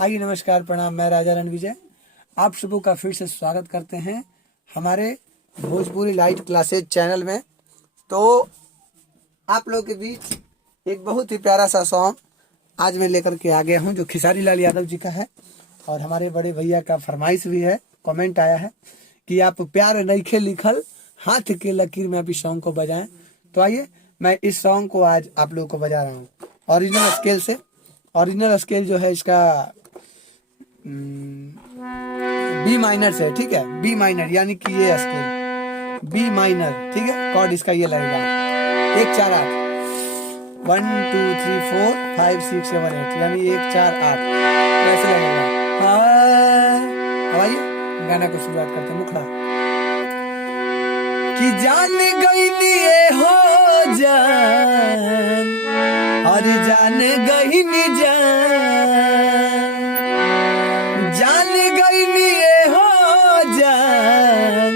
आइए नमस्कार प्रणाम, मैं राजा रणविजय आप सबों का फिर से स्वागत करते हैं हमारे भोजपुरी लाइट क्लासेज चैनल में। तो आप लोगों के बीच एक बहुत ही प्यारा सा सॉन्ग आज मैं लेकर के आ गया हूं, जो खेसारी लाल यादव जी का है और हमारे बड़े भैया का फरमाइश भी है। कमेंट आया है कि आप प्यार नइखे लिखल हाथ के लकीर में अभी सॉन्ग को बजाएं। तो आइए मैं इस सॉन्ग को आज आप लोगों को बजा रहा हूँ ओरिजिनल स्केल से। ओरिजिनल स्केल जो है इसका बी माइनर से, ठीक है, बी माइनर यानी कि ये स्केल बी माइनर, ठीक है। कॉर्ड इसका ये लगेगा 1 4 8 1 2 3 4 5 6 7 8 यानी 1 4 8 ऐसे लगेगा। अब आइए गाना को शुरुआत करते हैं। मुखड़ा कि जान गई निये हो जान और जान गई नि जान गई निये हो जान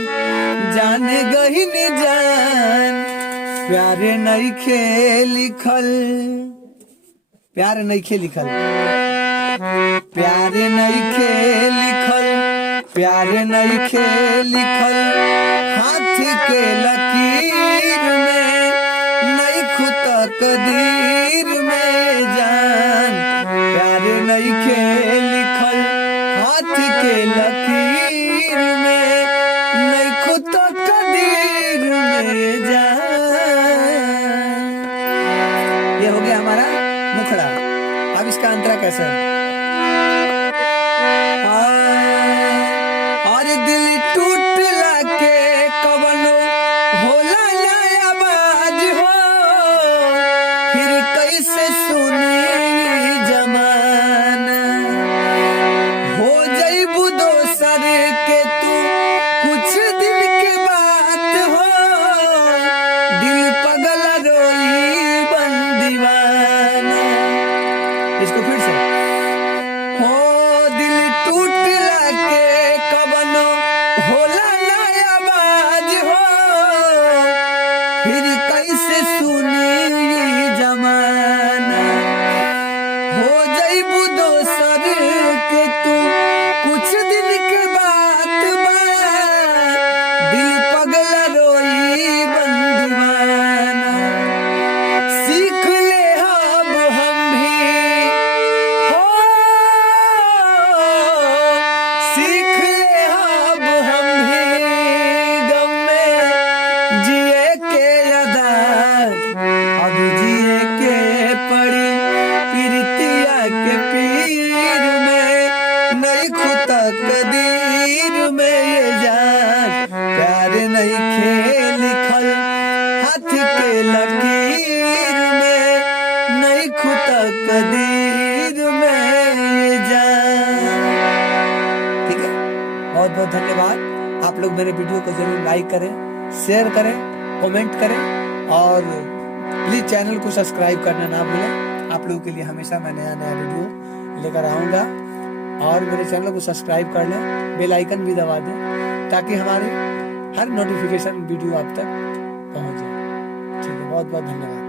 जान गई नि जान प्यार नइखे लिखल, प्यार नइखे लिखल, प्यार नइखे लिखल, प्यार नइखे लिखल हाथ के लकीर में नइखु तकदीर में जान प्यार नइखे लिखल हाथ के लकीर में नइखु तकदीर में जान। ये हो गया हमारा मुखड़ा। अब इसका अंतरा कैसा है? और दिल टूटला के कवनो होला ना आवाज हो, फिर कैसे सुनी जमाना हो जइबू दोसर के तू कुछ दिन के बात हो, दिल पगल रोई बन दीवाना। इसको फिर से हो दिल टूटला के कवनो होला ना आवाज हो, फिर कैसे सुनी जमाना हो जइबू दोसर के तू कुछ दिन के बात बा, दिल पगला रोई बन दीवाना। सीख ले अब हम भी हो, सीख ले अब हम भी गम में जिए के अदा, अब जिए के पड़ी पीरतिया के पीर में नइखु तकदीर में ये जान प्यार नइखे लिखल हाथ के लकीर में नइखु तकदीर में ये जान। ठीक है, बहुत बहुत धन्यवाद। आप लोग मेरे वीडियो को जरूर लाइक करें, शेयर करें, कमेंट करें और प्लीज चैनल को सब्सक्राइब करना ना भूलें। आप लोगों के लिए हमेशा मैं नया नया वीडियो लेकर आऊँगा और मेरे चैनल को सब्सक्राइब कर लें, बेल आइकन भी दबा दें ताकि हमारे हर नोटिफिकेशन वीडियो आप तक पहुँच जाए। ठीक है, बहुत बहुत धन्यवाद।